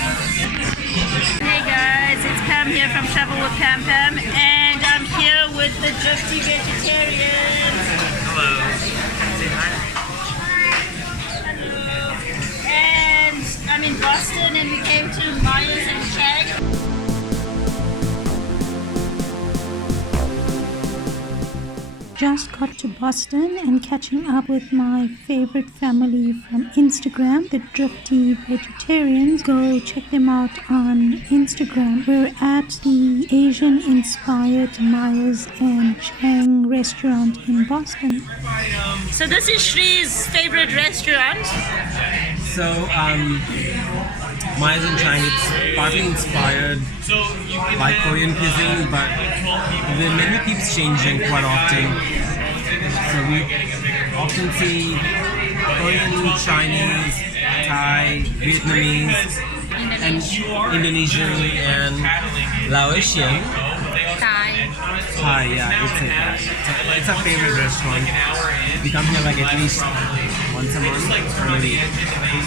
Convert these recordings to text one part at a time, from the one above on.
Hey guys, it's Pam here from Travel with Pam Pam, and I'm here with the Drifty Vegetarians. Hello. Say hi. Hello. And I'm in Boston, and we came to Myers and Chang. Just got to Boston and catching up with my favorite family from Instagram, the Drifty Vegetarians. Go check them out on Instagram. We're at the Asian-inspired Myers and Chang restaurant in Boston. So this is Shree's favorite restaurant. So, Myers and Chang, it's partly inspired by Korean cuisine, but the menu keeps changing quite often. So we often see Korean, Chinese, Thai, Vietnamese, and Indonesian and Laotian. Thai, yeah, it's a favorite restaurant. We come here like at least once a month, or maybe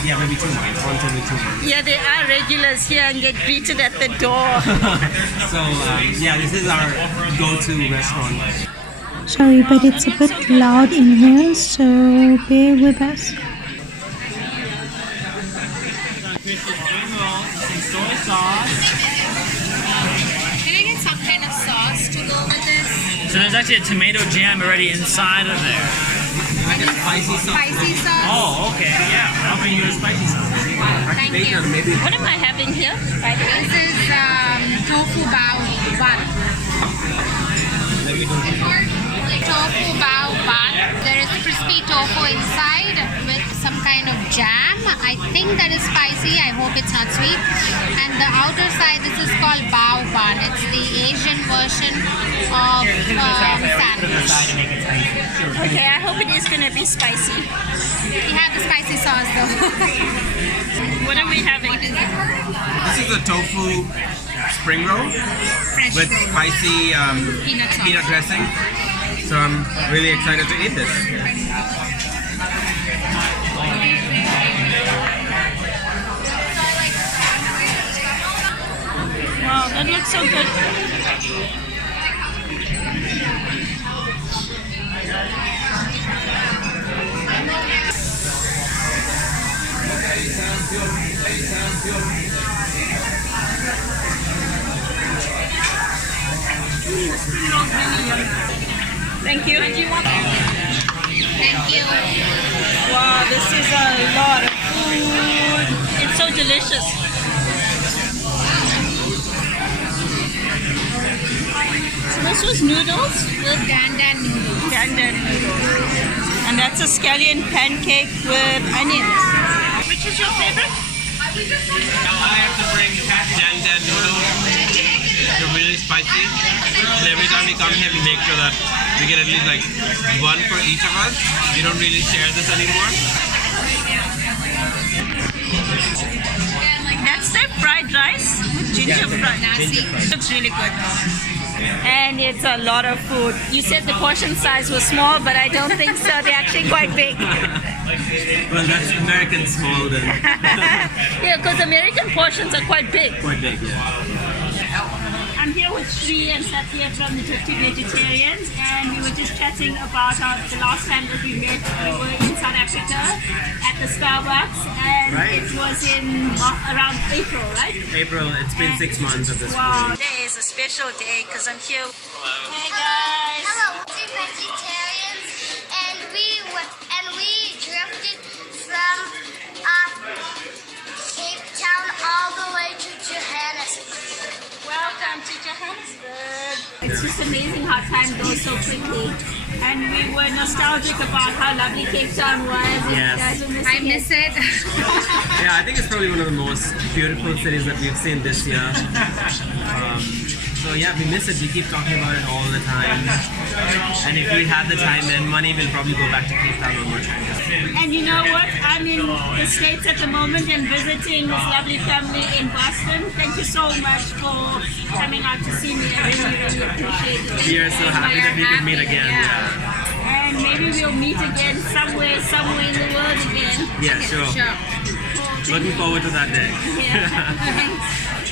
2 months, once every 2 months. Yeah, there are regulars here and get greeted at the door. So, yeah, this is our go-to restaurant. Sorry, but it's a bit loud in here, so bear with us. Tofu Springroll, soy sauce. Can I get some kind of sauce to go with this? So there's actually a tomato jam already inside of there. Like a spicy sauce. Spicy sauce? Oh, okay, yeah. I'll bring you a spicy sauce. Thank you. Maybe. What am I having here? This is Tofu Bao Bun. Let me do it. Tofu Bao Bun. There is crispy tofu inside with some kind of jam. I think that is spicy. I hope it's not sweet. And the outer side, this is called Bao Bun. It's the Asian version of sandwich. Okay, I hope it is going to be spicy. We have the spicy sauce though. What are we having? This is a tofu springroll with spicy peanut dressing. So I'm really excited to eat this. Wow, that looks so good. Thank you. Thank you. Wow, this is a lot of food. It's so delicious. So this was noodles with Dandan noodles. dandan noodles. And that's a scallion pancake with onions. Which is your favorite? I have to bring dandan noodles. They're really spicy. And every time we come here, we make sure that we get at least like one for each of us. We don't really share this anymore. That's their fried rice with ginger fry. Looks really good. And it's a lot of food. You said the portion size was small, but I don't think so. They're actually quite big. Well, that's American small then. Yeah, because American portions are quite big. Quite big, yeah. I'm here with Sri and Satya from the Drifty Vegetarians, and we were just chatting about the last time that we met. We were in South Africa at the Starbucks, and Right. it was in around April, right? April, it's been 6 months at this Wow, point. today is a special day because I'm here. Hello. Hey guys. Hello, we're vegetarians, and we drifted from Cape Town all the way to Johannesburg. Welcome to Johannesburg. It's just amazing how time goes so quickly. And we were nostalgic about how lovely Cape Town was. And Yes. you guys were missing I miss it. Yeah, I think it's probably one of the most beautiful cities that we've seen this year. So yeah, we miss it. We keep talking about it all the time. And if we have the time and money, we'll probably go back to Cape Town one more time. And you know what? I'm in the States at the moment and visiting this lovely family in Boston. Thank you so much for coming out to see me. I really, really appreciate it. We are so happy that we can meet again. And maybe we'll meet again somewhere in the world again. Yeah, sure. Sure. cool. Looking forward to that day. Yeah, thanks.